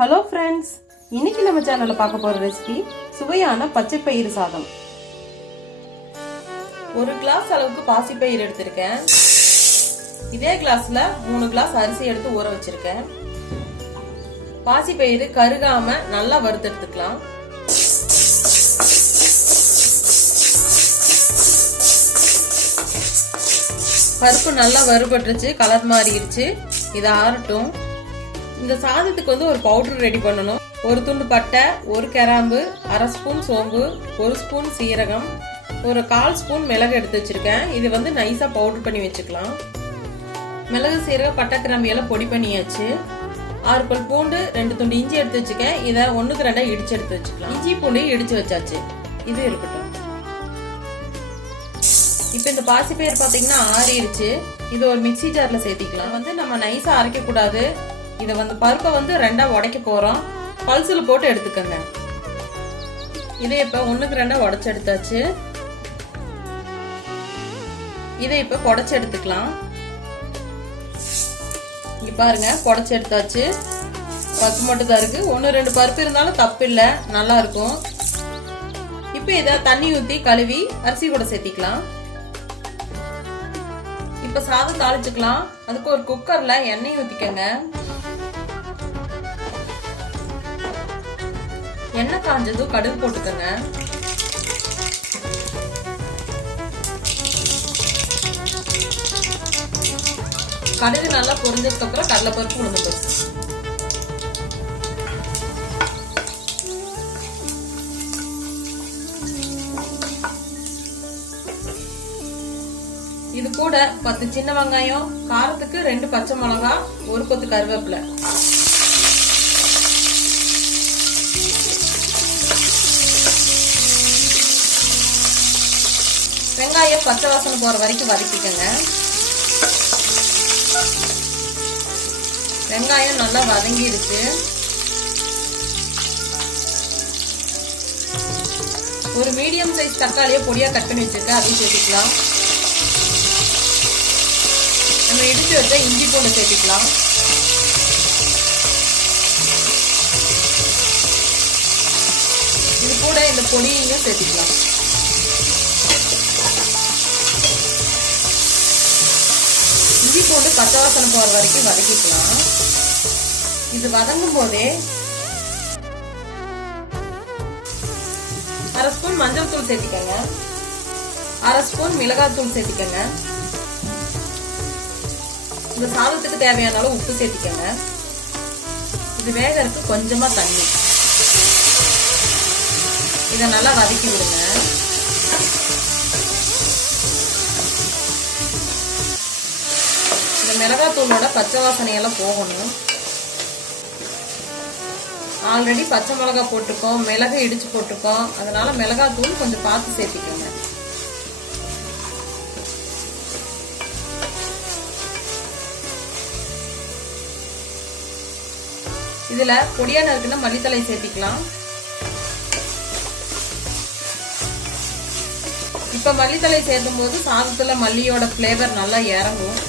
Hello friends, இன்னைக்கு நம்ம சேனல்ல பார்க்க போற ரெசிபி சுவையான பச்சைப்பயிறு சாதம். ஒரு கிளாஸ் அளவுக்கு பாசிப்பயிறு எடுத்திருக்கேன். இதே கிளாஸ்ல 3 கிளாஸ் அரிசி எடுத்து ஊற வச்சிருக்கேன். பாசிப்பயிறு கருகாம நல்லா வறுத்து எடுத்துக்கலாம். பருப்பு நல்லா வறுபட்டுருச்சு, கலர் மாறிடுச்சு. இது ஆறட்டும். இந்த சாதத்துக்கு ஒரு பவுடர் ரெடி பண்ணணும். ஒரு துண்டு பட்டை, ஒரு கிராம்பு, அரை ஸ்பூன் சோம்பு, ஒரு ஸ்பூன் சீரகம், ஒரு 1/4 ஸ்பூன் மிளகு எடுத்து வச்சிருக்கேன். இது நைஸா பவுடர் பண்ணி வச்சுக்கலாம். மிளகு, சீரகம், பட்டை, கிராம்பு எல்லாம் பொடி பண்ணியாச்சு. 6 பல் பூண்டு, 2 துண்டு இஞ்சி எடுத்து வச்சுக்கேன். இதை 1க்கு 2 இடிச்சு எடுத்து வச்சுக்கலாம். இஞ்சி பூண்டு இடிச்சு வச்சாச்சு. இது இருக்கட்டும். இப்ப இந்த பாசிப்பயிறு பாத்தீங்கன்னா ஆறிடுச்சு. இது ஒரு மிக்சி ஜார்ல சேர்த்திக்கலாம். நம்ம நைஸா அரைக்க கூடாது. இதை பருப்பை 2ஆ உடைக்க போறோம். பல்ஸ்ல போட்டு எடுத்துக்கங்க. இதை இப்ப 1க்கு 2ஆ உடைச்சு எடுத்தாச்சு. இதை இப்ப குடைச்சு எடுத்துக்கலாம். இங்க பாருங்க, குடைச்சு எடுத்தாச்சு. பருப்பு மட்டும் தான் இருக்கு. 1-2 பருப்பு இருந்தாலும் தப்பு இல்லை, நல்லா இருக்கும். இப்ப இதை தண்ணி ஊத்தி கழுவி அரிசி கூட சேர்த்திக்கலாம். இப்ப சாதம் தாளிச்சுக்கலாம். அதுக்கு ஒரு குக்கர்ல எண்ணெய் ஊத்திக்கங்க. எண்ணெய் காஞ்சதும் கடுகு போட்டுக்கங்க. கடுகு நல்லா பொரிஞ்சதுக்கு அப்புறம் கடலைப்பருப்பு, உளுந்து பருப்பு. இது கூட 10 சின்ன வெங்காயம், காரத்துக்கு 2 பச்சை மிளகாய், ஒரு கொத்து கருவேப்பிலை. வெங்காயம் பச்சை வாசனை போற வரைக்கும் வதக்கிக்கங்க. வெங்காயம் நல்லா வதங்கிடுச்சு. ஒரு மீடியம் சைஸ் தக்காளியை பொடியா கட் பண்ணி வச்சிருக்கேன், அதையும் சேர்த்துக்கலாம். நம்ம இடிச்சு வச்ச இஞ்சி பூண்டு சேர்த்துக்கலாம். இது கூட இந்த பொடியையும் சேர்த்துக்கலாம். இஞ்சி பூண்டு பச்சை வாசனை போற வரைக்கும் வதக்கிக்கலாம். இது வதங்கும் போதே 1/2 ஸ்பூன் மஞ்சள் தூள் சேர்த்திக்கங்க. 1/2 ஸ்பூன் மிளகாய் தூள் சேர்த்திக்கங்க. இந்த சாதத்துக்கு தேவையான அளவு உப்பு சேர்த்திக்கங்க. இது வேகறதுக்கு கொஞ்சமா தண்ணி. இதை நல்லா வதக்கி விடுங்க. மிளகாய் தூளோட பச்சை வாசனையெல்லாம் போகணும். ஆல்ரெடி பச்சை மிளகாய் போட்டிருக்கோம், மிளகு இடிச்சு போட்டிருக்கோம். அதனால மிளகாய் தூள் கொஞ்சம் பார்த்து சேர்த்திக்கோங்க. இதுல பொடியா நறுக்குன மல்லித்தலை சேர்த்திக்கலாம். இப்ப மல்லித்தலை சேர்த்தும் போது சாதத்துல மல்லியோட பிளேவர் நல்லா இறங்கும்.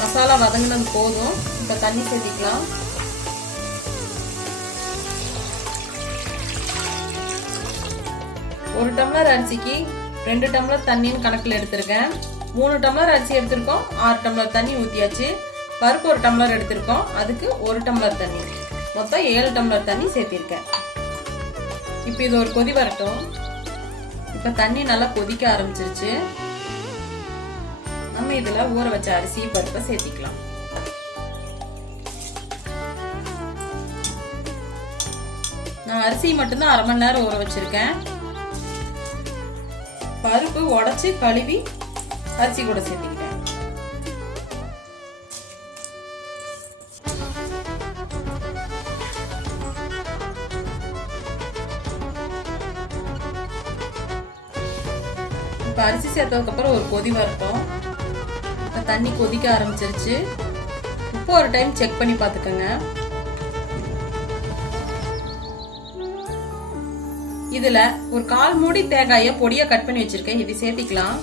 மசாலா வதங்கினது போதும். இப்ப தண்ணி சேர்த்திக்கலாம். ஒரு டம்ளர் அரிசிக்கு 2 டம்ளர் தண்ணின்னு கணக்குல எடுத்திருக்கேன். 3 டம்ளர் அரிசி எடுத்திருக்கோம். 6 டம்ளர் தண்ணி ஊத்தியாச்சு. பருப்பு 1 டம்ளர் எடுத்திருக்கோம், அதுக்கு 1 டம்ளர் தண்ணி. மொத்தம் 7 டம்ளர் தண்ணி சேர்த்திருக்கேன். இப்ப இது ஒரு கொதி வரட்டும். இப்ப தண்ணி நல்லா கொதிக்க ஆரம்பிச்சிருச்சு. நம்ம இதுல ஊற வச்ச அரிசி பருப்பை சேர்த்திக்கலாம். நான் அரிசி மட்டும்தான் 1/2 மணி நேரம் ஊற வச்சிருக்கேன். பருப்பு உடைச்சு கழுவி அரிசி கூட சேர்த்திக்கிறேன். இப்ப அரிசி சேர்த்ததுக்கு அப்புறம் ஒரு கொதி வரட்டும். தண்ணி கொதிக்க ஆரம்பிச்சிருச்சு. உப்பு ஒரு டைம் செக் பண்ணி பார்த்துக்கோங்க. இதுல ஒரு 1/4 மூடி தேங்காயை பொடியா கட் பண்ணி வச்சிருக்கேன். இதை சேர்த்திக்கலாம்.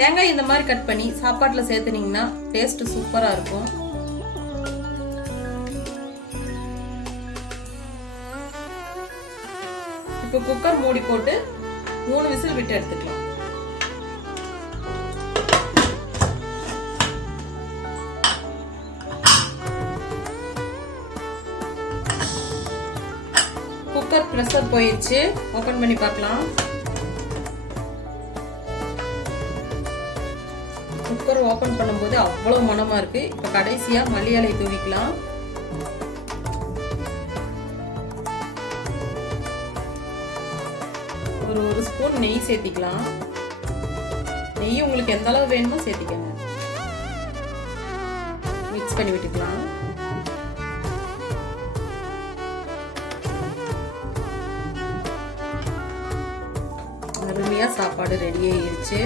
தேங்காய் இந்த மாதிரி கட் பண்ணி சாப்பாட்டுல சேர்த்துனீங்கன்னா டேஸ்ட் சூப்பரா இருக்கும். இப்போ குக்கர் மூடி போட்டு 3 விசில் விட்டு எடுத்துக்கலாம். குக்கர் பிரஷர் போயிடுச்சு. ஓபன் பண்ணி பார்க்கலாம். குக்கர் ஓபன் பண்ணும்போது அவ்வளவு மணமா இருக்கு. இப்ப கடைசியா மல்லி இலை தூவிக்கலாம். ஒரு ஸ்பூன் நெய் சேர்த்திக்கலாம். நெய் உங்களுக்கு எந்த அளவு வேணுமோ சேர்த்திக்கங்க. மிக்ஸ் பண்ணி விட்டுக்கலாம். அருமையா சாப்பாடு ரெடி ஆயிடுச்சு.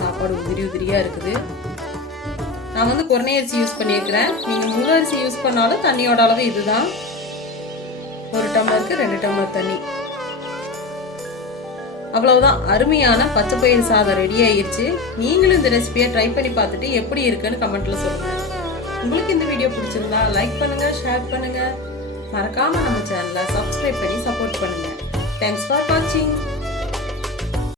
சாப்பாடு உதிரி உதிரியா இருக்குது. நான் வந்து குறை அரிசி யூஸ் பண்ணியிருக்கிறேன். நீங்க முழு அரிசி யூஸ் பண்ணாலும் தண்ணியோட அளவு இதுதான். 1 டம்ளருக்கு 2 டம்ளர் தண்ணி. அவ்வளவுதான். அருமையான பச்சை பயிறு சாதம் ரெடி ஆயிடுச்சு. நீங்களும் இந்த ரெசிபியை ட்ரை பண்ணி பார்த்துட்டு எப்படி இருக்குன்னு கமெண்ட்ல சொல்லுங்க. உங்களுக்கு இந்த வீடியோ பிடிச்சிருந்தா லைக் பண்ணுங்க, ஷேர் பண்ணுங்க. மறக்காம நம்ம சேனலை சப்ஸ்கிரைப் பண்ணி சப்போர்ட் பண்ணுங்க. தேங்க்ஸ் ஃபார் வாட்சிங்.